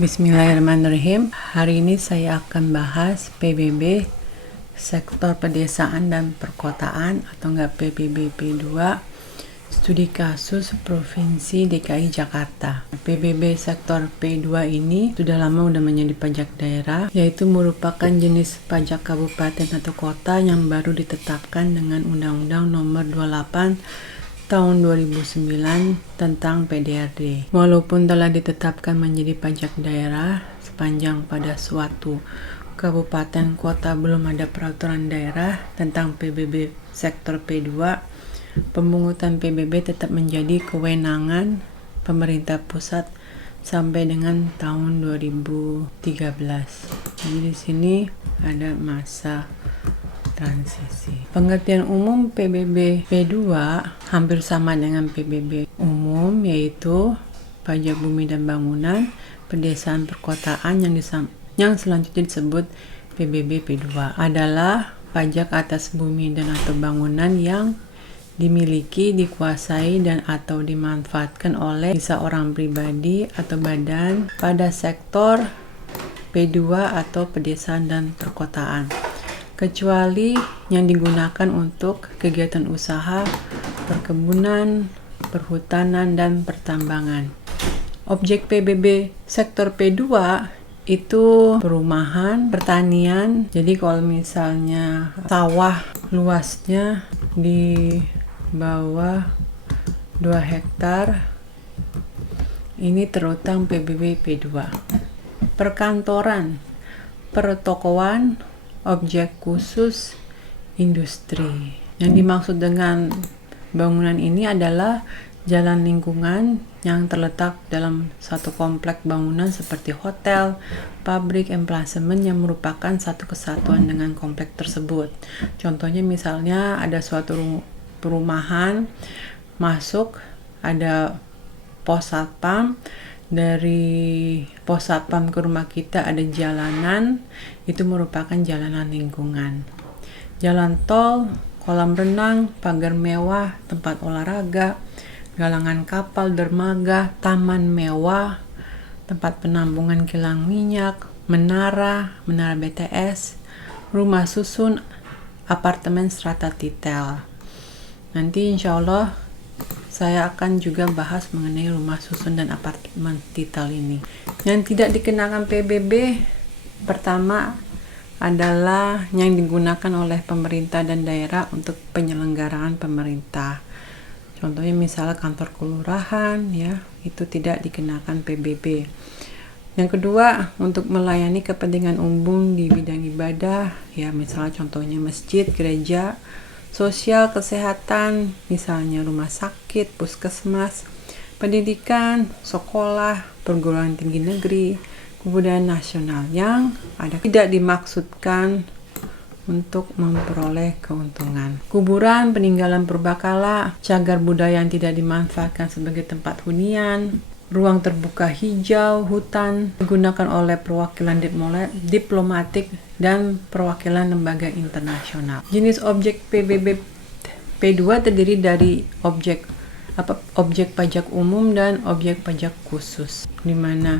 Bismillahirrahmanirrahim. Hari ini saya akan bahas PBB, sektor pedesaan dan perkotaan atau enggak PBB P2, studi kasus Provinsi DKI Jakarta. PBB sektor P2 ini sudah lama menjadi pajak daerah, yaitu merupakan jenis pajak kabupaten atau kota yang baru ditetapkan dengan Undang-Undang Nomor 28 tahun 2009 tentang PDRD. Walaupun telah ditetapkan menjadi pajak daerah, sepanjang pada suatu kabupaten kota belum ada peraturan daerah tentang PBB sektor P2, pemungutan PBB tetap menjadi kewenangan pemerintah pusat sampai dengan tahun 2013. Jadi di sini ada masa transisi. Pengertian umum PBB P2 hampir sama dengan PBB umum, yaitu pajak bumi dan bangunan, pedesaan perkotaan yang selanjutnya disebut PBB P2 adalah pajak atas bumi dan atau bangunan yang dimiliki, dikuasai dan atau dimanfaatkan oleh seorang pribadi atau badan pada sektor P2 atau pedesaan dan perkotaan, kecuali yang digunakan untuk kegiatan usaha, perkebunan, perhutanan, dan pertambangan. Objek PBB sektor P2 itu perumahan, pertanian. Jadi kalau misalnya sawah luasnya di bawah 2 hektar, ini terutang PBB P2. Perkantoran, pertokoan, objek khusus, industri. Yang dimaksud dengan bangunan ini adalah jalan lingkungan yang terletak dalam satu kompleks bangunan seperti hotel, pabrik, emplasemen yang merupakan satu kesatuan dengan kompleks tersebut. Contohnya misalnya ada suatu perumahan, masuk ada pos satpam, dari pos satpam ke rumah kita ada jalanan, itu merupakan jalanan lingkungan. Jalan tol, kolam renang, pagar mewah, tempat olahraga, galangan kapal, dermaga, taman mewah, tempat penampungan kilang minyak, menara BTS, rumah susun, apartemen strata titel. Nanti insya Allah saya akan juga bahas mengenai rumah susun dan apartemen titel ini. Yang tidak dikenakan PBB pertama adalah yang digunakan oleh pemerintah dan daerah untuk penyelenggaraan pemerintah. Contohnya misalnya kantor kelurahan, ya, itu tidak dikenakan PBB. Yang kedua, untuk melayani kepentingan umum di bidang ibadah, ya, misalnya contohnya masjid, gereja, sosial, kesehatan, misalnya rumah sakit, puskesmas, pendidikan, sekolah, perguruan tinggi negeri, kebudayaan nasional yang ada tidak dimaksudkan untuk memperoleh keuntungan. Kuburan, peninggalan purbakala, cagar budaya yang tidak dimanfaatkan sebagai tempat hunian, ruang terbuka hijau, hutan digunakan oleh perwakilan diplomatik dan perwakilan lembaga internasional. Jenis objek PBB P2 terdiri dari objek pajak umum dan objek pajak khusus, di mana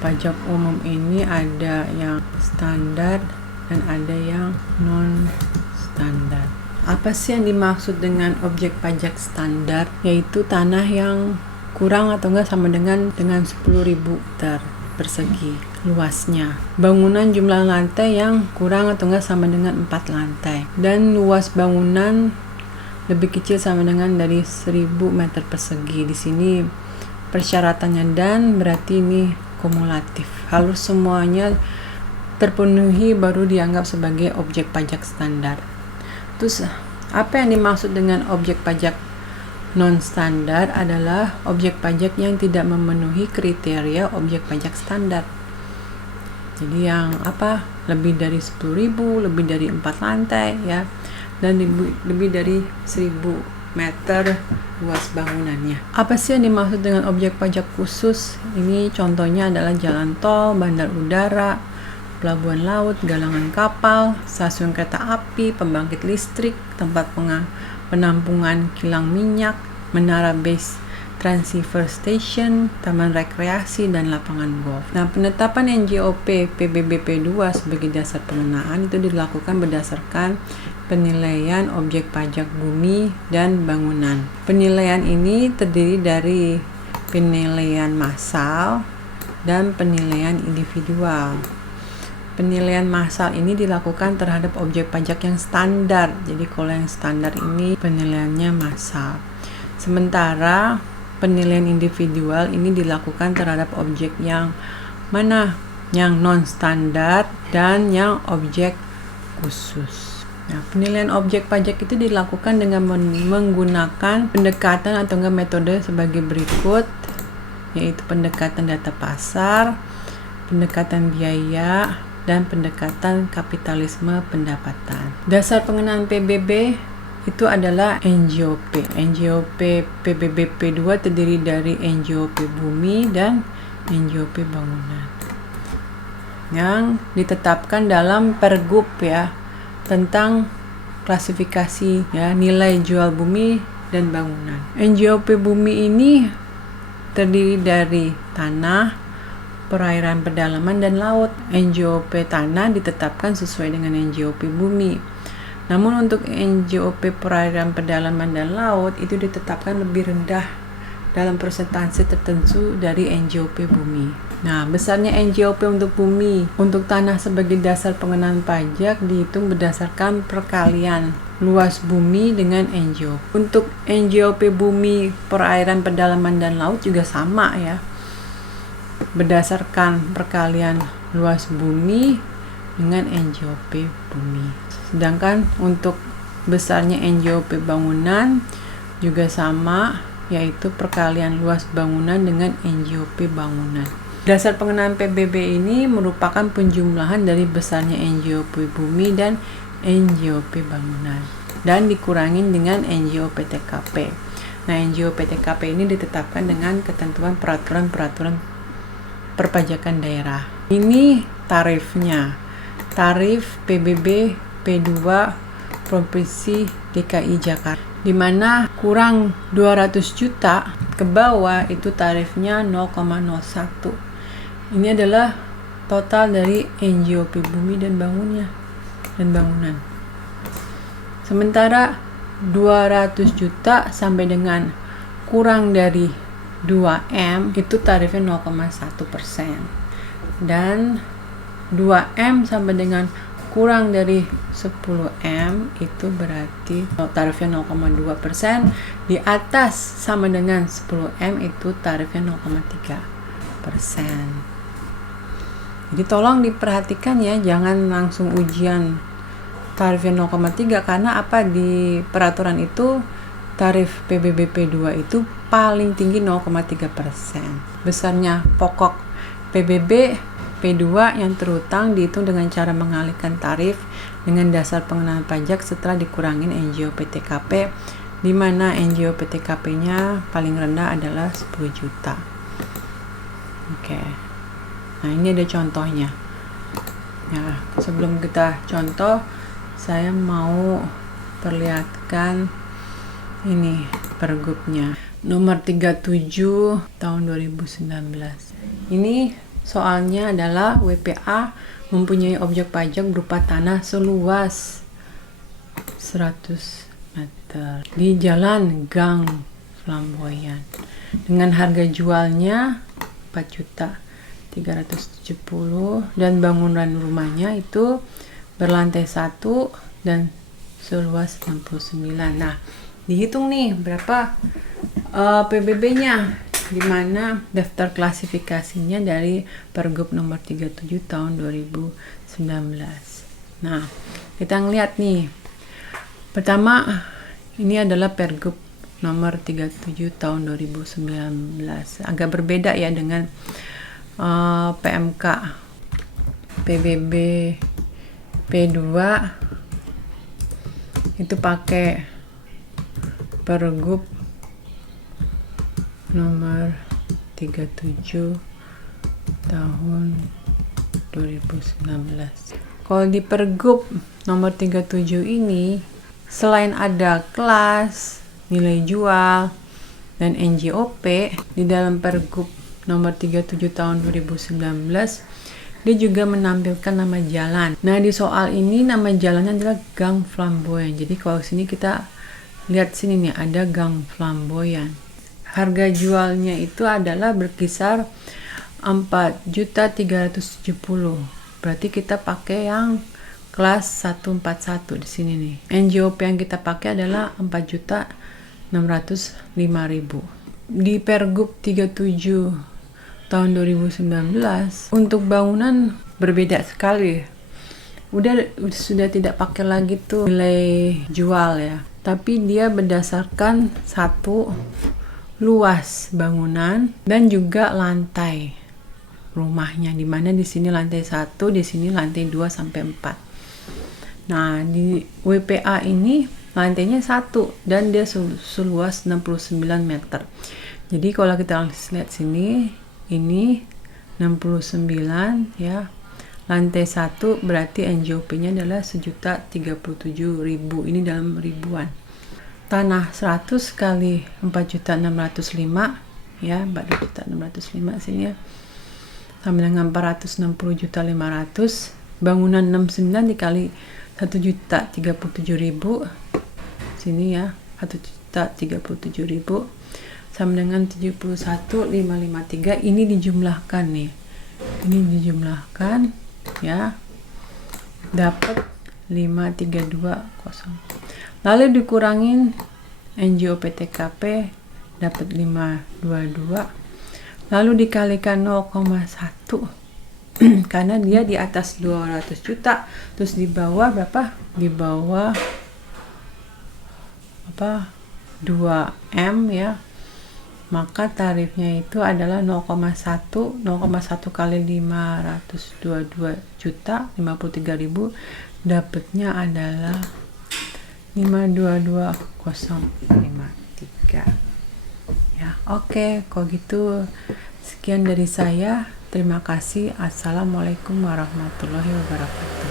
pajak umum ini ada yang standar dan ada yang non standar. Apa sih yang dimaksud dengan objek pajak standar? Yaitu tanah yang kurang atau enggak sama dengan 10.000 meter persegi luasnya, bangunan jumlah lantai yang kurang atau enggak sama dengan 4 lantai, dan luas bangunan lebih kecil sama dengan dari 1.000 meter persegi. Di sini persyaratannya dan berarti ini kumulatif, harus semuanya terpenuhi baru dianggap sebagai objek pajak standar. Terus apa yang dimaksud dengan objek pajak non-standar adalah objek pajak yang tidak memenuhi kriteria objek pajak standar. Jadi yang lebih dari 10.000, lebih dari 4 lantai, ya, dan lebih dari 1.000 meter luas bangunannya. Apa sih yang dimaksud dengan objek pajak khusus? Ini contohnya adalah jalan tol, bandar udara, pelabuhan laut, galangan kapal, stasiun kereta api, pembangkit listrik, tempat penampungan kilang minyak, menara base transceiver station, taman rekreasi, dan lapangan golf. Nah, penetapan NJOP PBB P2 sebagai dasar pengenaan itu dilakukan berdasarkan penilaian objek pajak bumi dan bangunan. Penilaian ini terdiri dari penilaian massal dan penilaian individual. Penilaian massal ini dilakukan terhadap objek pajak yang standar. Jadi kalau yang standar ini penilaiannya massal. Sementara penilaian individual ini dilakukan terhadap objek yang mana? Yang non-standar dan yang objek khusus. Nah, penilaian objek pajak itu dilakukan dengan menggunakan pendekatan atau metode sebagai berikut, yaitu pendekatan data pasar, pendekatan biaya, dan pendekatan kapitalisme pendapatan. Dasar pengenaan PBB itu adalah NJOP. NJOP PBB P2 terdiri dari NJOP bumi dan NJOP bangunan yang ditetapkan dalam Pergub ya tentang klasifikasi ya nilai jual bumi dan bangunan. NJOP bumi ini terdiri dari tanah, perairan pedalaman, dan laut. NJOP tanah ditetapkan sesuai dengan NJOP bumi. Namun untuk NJOP perairan pedalaman dan laut itu ditetapkan lebih rendah dalam persentase tertentu dari NJOP bumi. Nah, besarnya NJOP untuk bumi, untuk tanah sebagai dasar pengenaan pajak dihitung berdasarkan perkalian luas bumi dengan NJOP. Untuk NJOP bumi, perairan pedalaman dan laut juga sama ya. Berdasarkan perkalian luas bumi dengan NJOP bumi. Sedangkan untuk besarnya NJOP bangunan juga sama, yaitu perkalian luas bangunan dengan NJOP bangunan. Dasar pengenaan PBB ini merupakan penjumlahan dari besarnya NJOP bumi dan NJOP bangunan dan dikurangin dengan NJOP TKP. Nah, NJOP TKP ini ditetapkan dengan ketentuan peraturan-peraturan perpajakan daerah. Ini tarifnya. Tarif PBB P2 Provinsi DKI Jakarta, di mana kurang 200 juta ke bawah itu tarifnya 0,01. Ini adalah total dari NJOP bumi dan bangunan. Sementara 200 juta sampai dengan kurang dari 2M itu tarifnya 0,1%. Dan 2M sampai dengan kurang dari 10M itu berarti tarifnya 0,2%. Di atas sama dengan 10M itu tarifnya 0,3%. Jadi tolong diperhatikan ya, jangan langsung ujian tarifnya 0,3 karena apa, di peraturan itu tarif PBB P2 itu paling tinggi 0,3%. Besarnya pokok PBB P2 yang terutang dihitung dengan cara mengalihkan tarif dengan dasar pengenaan pajak setelah dikurangin NJOP TKP, di mana NJOP TKP-nya paling rendah adalah 10 juta. Oke. Nah, ini ada contohnya. Nah, sebelum kita contoh, saya mau perlihatkan ini pergubnya. Nomor 37 tahun 2019. Ini soalnya adalah WPA mempunyai objek pajak berupa tanah seluas 100 meter di Jalan Gang Flamboyan dengan harga jualnya 4.370.000 dan bangunan rumahnya itu berlantai 1 dan seluas 69. Nah, dihitung nih berapa PBB-nya, di mana daftar klasifikasinya dari Pergub nomor 37 tahun 2019. Nah, kita ngeliat nih. Pertama, ini adalah Pergub nomor 37 tahun 2019. Agak berbeda ya dengan PMK PBB P2 itu pakai Pergub nomor 37 tahun 2019. Kalau di Pergub nomor 37 ini, selain ada kelas, nilai jual, dan NJOP di dalam Pergub nomor 37 tahun 2019, dia juga menampilkan nama jalan. Nah, di soal ini nama jalannya adalah Gang Flamboyan. Jadi kalau sini kita lihat sini nih, ada Gang Flamboyan. Harga jualnya itu adalah berkisar 4.370.000. Berarti kita pakai yang kelas 141 di sini nih. NJOP yang kita pakai adalah 4.605.000. Di Pergub 37 tahun 2019 untuk bangunan berbeda sekali. Sudah tidak pakai lagi tuh nilai jual ya. Tapi dia berdasarkan satu luas bangunan dan juga lantai rumahnya, di mana di sini lantai 1, di sini lantai 2 sampai 4. Nah, di WPA ini lantainya 1 dan dia seluas 69 meter. Jadi kalau kita lihat sini, ini 69 ya. Lantai 1 berarti NJOP-nya adalah 1.037.000. Ini dalam ribuan. Tanah 100 kali 4.605 ya, 4.605 sini ya. Sama dengan 460.500. Bangunan 69 dikali 1.037.000 sini ya, 1.037.000 sama dengan 71.553. Ini dijumlahkan nih, ini dijumlahkan ya, dapat 5.320. Lalu dikurangin NJOP TKP dapat 522. Lalu dikalikan 0,1 karena dia di atas 200 juta, terus di bawah berapa? Di bawah 2M ya. Maka tarifnya itu adalah 0,1 kali 522 juta 53.000, dapatnya adalah 522.053 ya. Oke, kalau gitu sekian dari saya. Terima kasih. Assalamualaikum warahmatullahi wabarakatuh.